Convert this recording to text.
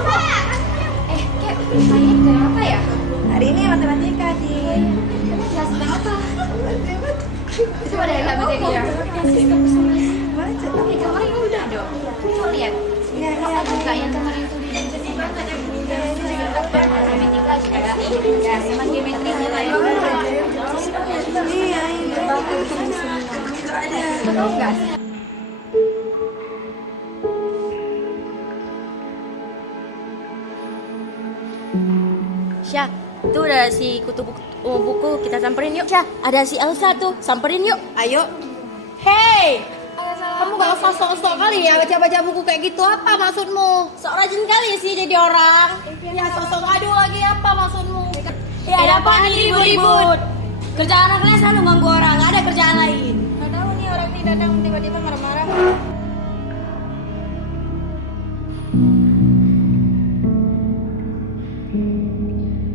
Kek, ini kenapa ya? Hari ini matematika di Kelas berapa? Itu ada yang matematika ya? baca. Kemarin udah dong. Coba lihat. Iya, Enggak yang kemarin tuh di matematika juga ada. Ya, sama geometri juga ya. Iya, ini. Tahu enggak? Syah, tuh ada si kutu buku, kita samperin yuk. Syah, ada si Elsa tuh, samperin yuk. Ayo. Hei, kamu gak usah sok-sok kali ya baca-baca buku kayak gitu. Apa maksudmu? Sok rajin kali sih jadi orang. Ya sok-sok ngadu lagi, apa maksudmu? Ya ada apa nih ribut-ribut? Kerjaan anaknya selalu ganggu orang, gak ada kerjaan lain. Gak tahu nih orang ini datang tiba-tiba marah-marah.